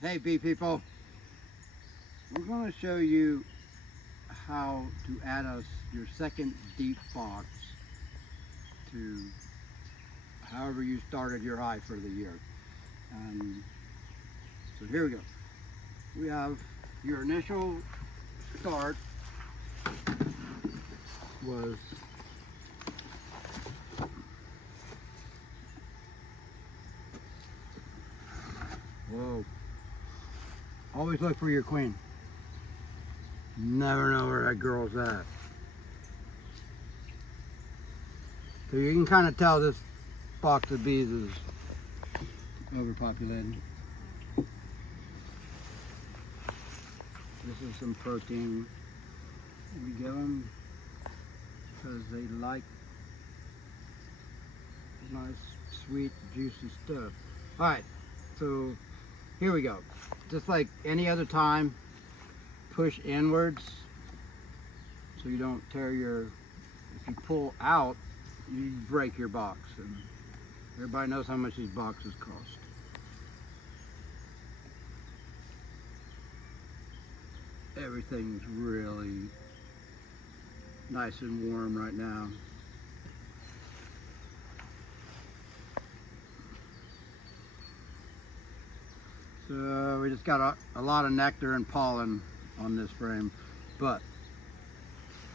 Hey bee people, we're going to show you how to add us your second deep box to however you started your hive for the year. So here we go. We have your initial start was whoa. Always look for your queen. Never know where that girl's at. So you can kind of tell this box of bees is overpopulated. This is some protein we give them because they like nice, sweet, juicy stuff. All right, so here we go. Just like any other time, push inwards so you don't tear your, if you pull out, you break your box. And everybody knows how much these boxes cost. Everything's really nice and warm right now. So we just got a lot of nectar and pollen on this frame, but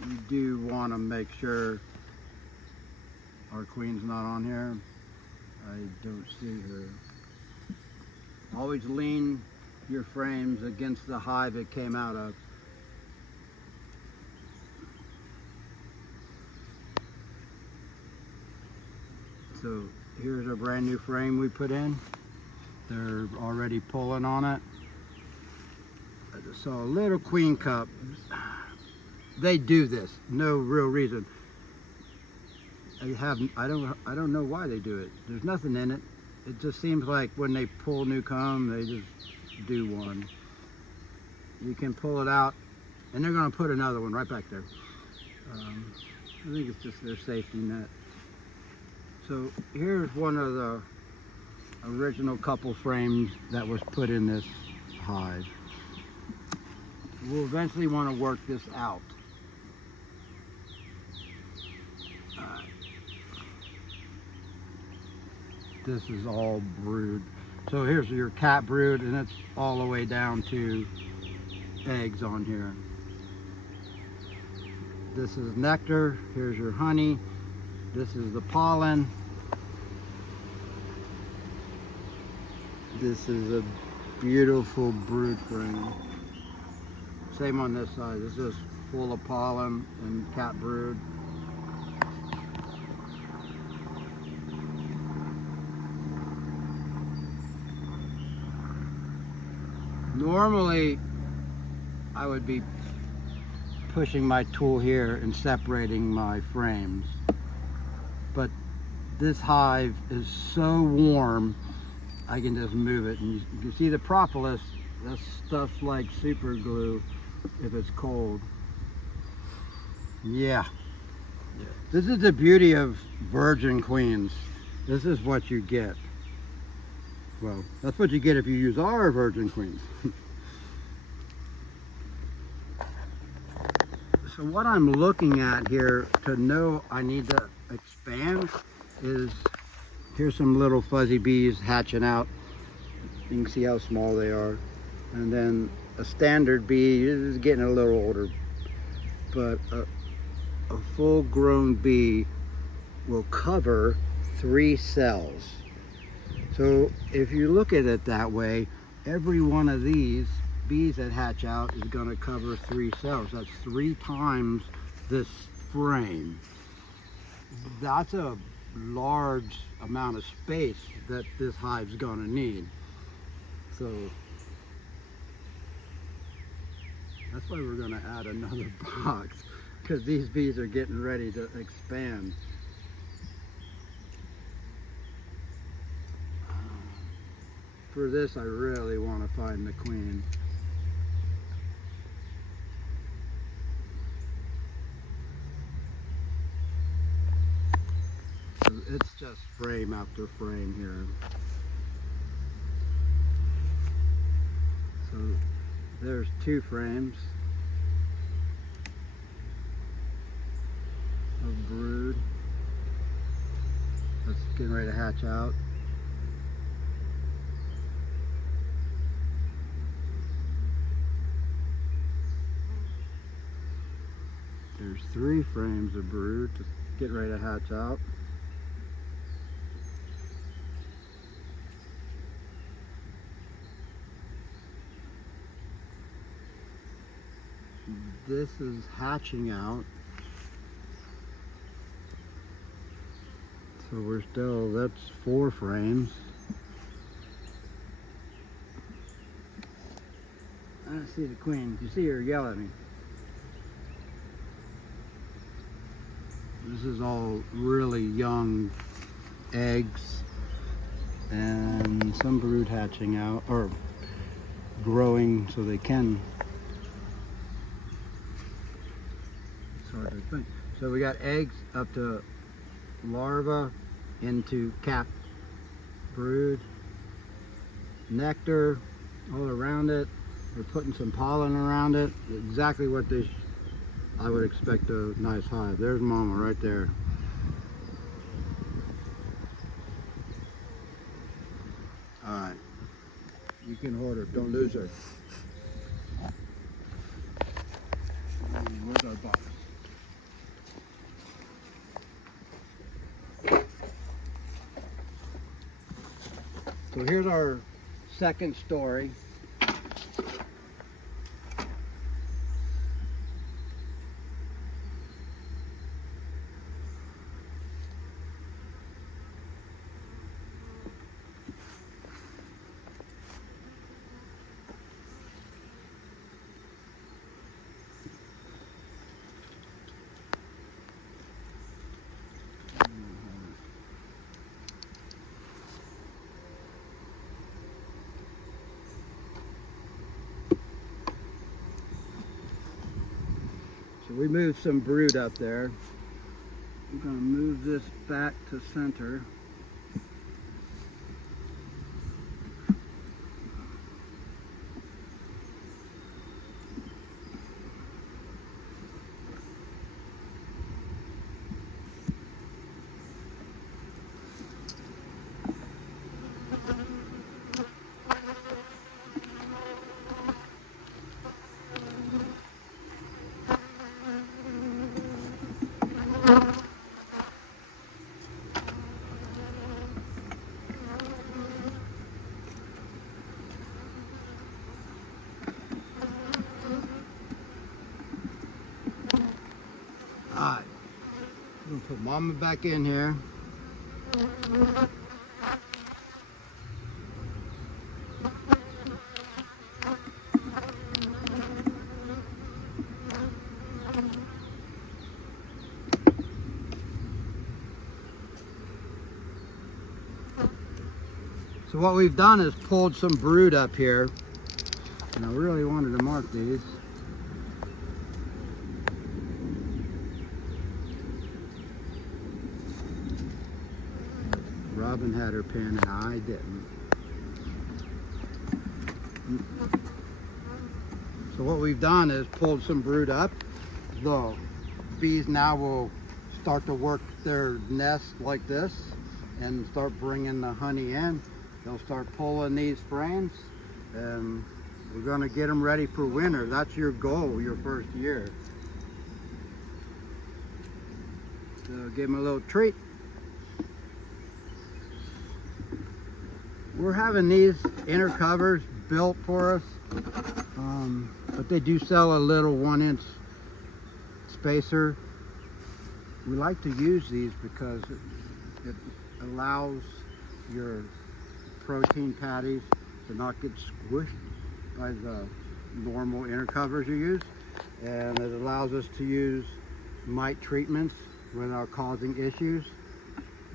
you do want to make sure our queen's not on here. I don't see her. Always lean your frames against the hive it came out of. So here's our brand new frame we put in. They're already pulling on it. I just saw a little queen cup. They do this, no real reason. I don't know why they do it. There's nothing in it. It just seems like when they pull new comb, they just do one. You can pull it out, and they're going to put another one right back there. I think it's just their safety net. So here's one of the original couple frames that was put in this hive. We'll eventually want to work this out. This is all brood. So here's your cat brood, and it's all the way down to eggs on here. This is nectar. Here's your honey. This is the pollen. This is a beautiful brood frame. Same on this side. This is full of pollen and cat brood. Normally, I would be pushing my tool here and separating my frames, but this hive is so warm I can just move it. And you can see the propolis, that stuff's like super glue if it's cold. Yeah. This is the beauty of virgin queens. This is what you get. Well, that's what you get if you use our virgin queens. So what I'm looking at here to know I need to expand is, here's some little fuzzy bees hatching out. You can see how small they are. And then a standard bee is getting a little older, but a full-grown bee will cover 3 cells. So if you look at it that way, every one of these bees that hatch out is going to cover 3 cells. That's 3 times this frame. That's a large amount of space that this hive's going to need. So that's why we're going to add another box, because these bees are getting ready to expand. For this, I really want to find the queen. So it's just frame after frame here. There's 2 frames of brood. That's getting ready to hatch out. There's 3 frames of brood just getting ready to hatch out. This is hatching out. So we're still, that's 4 frames. I don't see the queen. You see her yell at me. This is all really young eggs and some brood hatching out or growing so they can. It's hard to think. So we got eggs up to larva into capped brood, nectar all around it. We're putting some pollen around it. Exactly what I would expect a nice hive. There's mama right there. All right, you can hold her. Don't lose her. Where's our box? So here's our second story. So we moved some brood up there. I'm going to move this back to center. Alright, I'm going to put mama back in here. So what we've done is pulled some brood up here, and I really wanted to mark these. Robin had her pen and I didn't. So what we've done is pulled some brood up. The bees now will start to work their nest like this and start bringing the honey in. They'll start pulling these frames and we're going to get them ready for winter. That's your goal, your first year. So give them a little treat. We're having these inner covers built for us, but they do sell a little 1-inch spacer. We like to use these because it allows your protein patties to not get squished by the normal inner covers you use, and it allows us to use mite treatments without causing issues,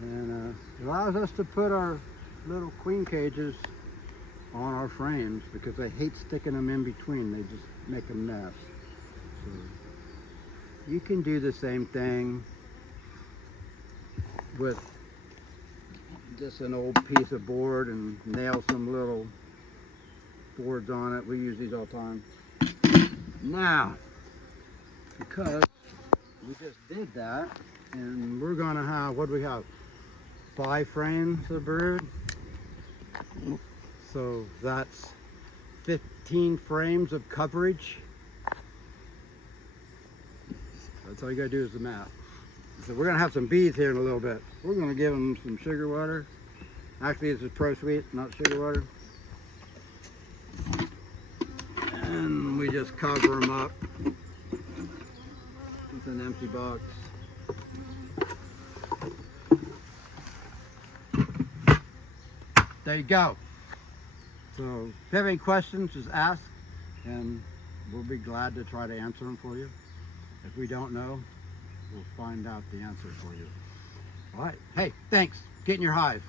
and it allows us to put our little queen cages on our frames because they hate sticking them in between. They just make a mess. So you can do the same thing with just an old piece of board and nail some little boards on it. We use these all the time. Now, because we just did that, and we're gonna have, what do we have? 5 frames of brood. So that's 15 frames of coverage. That's all you gotta do is the math. So we're gonna have some bees here in a little bit. We're gonna give them some sugar water. Actually, this is Pro Sweet, not sugar water. And we just cover them up with an empty box. There you go. So if you have any questions, just ask, and we'll be glad to try to answer them for you. If we don't know, we'll find out the answer for you. All right. Hey, thanks. Get in your hive.